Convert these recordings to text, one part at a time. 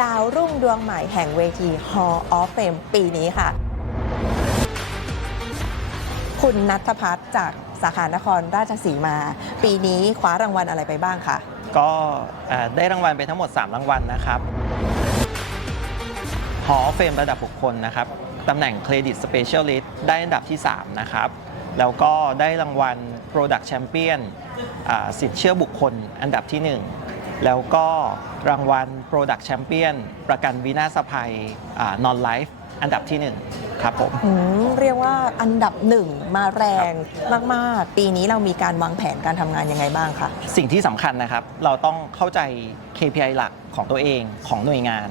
ดาวรุ่งดวงใหม่แห่งเวที Hall of Fame ปีนี้ค่ะ คุณนัทพัฒน์จากสาขานครราชสีมา ปีนี้คว้ารางวัลอะไรไปบ้างคะก็ได้รางวัลไปทั้งหมด 3 รางวัลนะครับหอเฟรมระดับบุคคลนะครับตำแหน่งเครดิตสเปเชียลิสต์ได้อันดับที่ 3 นะครับ แล้วก็ได้รางวัล Product Champion สินเชื่อบุคคลอันดับที่ 1 แล้วก็รางวัล Product Champion ประกันวินาศภัยอ่า Non Life อันดับที่ 1 ครับผมอืมเรียกว่าอันดับหนึ่งมาแรงมากๆ ปีนี้เรามีการวางแผนการทำงานยังไงบ้างคะสิ่งที่สำคัญนะครับ เราต้องเข้าใจ KPI หลักของตัวเองของหน่วยงาน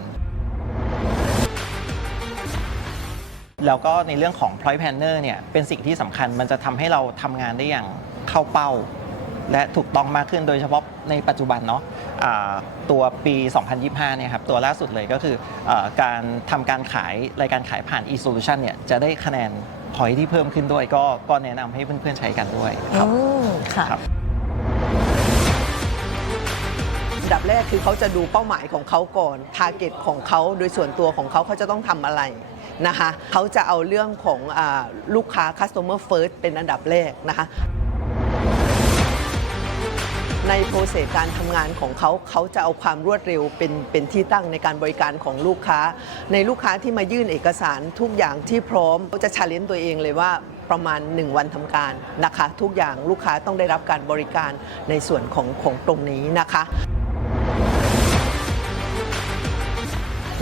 แล้วก็ในเรื่องของ Point Planner เนี่ยเป็นสิ่งที่สำคัญมันจะทำให้เราทำงานได้อย่างเข้าเป้า และถูกต้องมากขึ้นโดยเฉพาะในปัจจุบันเนาะอ่าตัวปี 2025 เนี่ยครับ ตัวล่าสุดเลยก็คืออาการทำการขายรายการขายผ่าน e-solution เนี่ยจะได้คะแนน point ที่เพิ่มขึ้นด้วย ก็ก็แนะนำให้เพื่อนๆใช้กันด้วยครับอืมค่ะครับอันดับแรกคือเขาจะดูเป้าหมายของเขาก่อน ทาร์เก็ตของเขาโดยส่วนตัวของเขาเขาจะต้องทำอะไรนะคะเขาจะเอาเรื่องของอาลูกค้า customer first เป็นอันดับแรกนะคะ ในโปรเซสการทำงานของเขาเขาจะเอาความรวดเร็วเป็นเป็นที่ตั้งในการบริการของลูกค้า ในลูกค้าที่มายื่นเอกสารทุกอย่างที่พร้อมเขาจะชาเลนจ์ตัวเองเลยว่าประมาณ 1 วันทำการนะคะ ทุกอย่างลูกค้าต้องได้รับการบริการในส่วนของของตรงนี้นะคะ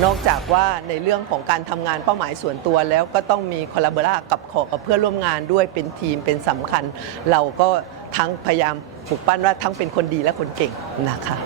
นอกจากว่าในเรื่องของการทำงานเป้าหมายส่วนตัวแล้วก็ต้องมีคอลลาเบรากับขอกับเพื่อร่วมงานด้วยเป็นทีมเป็นสำคัญ เราก็ทั้งพยายาม ปลูกปั้นว่าทั้งเป็นคนดีและคนเก่งนะคะ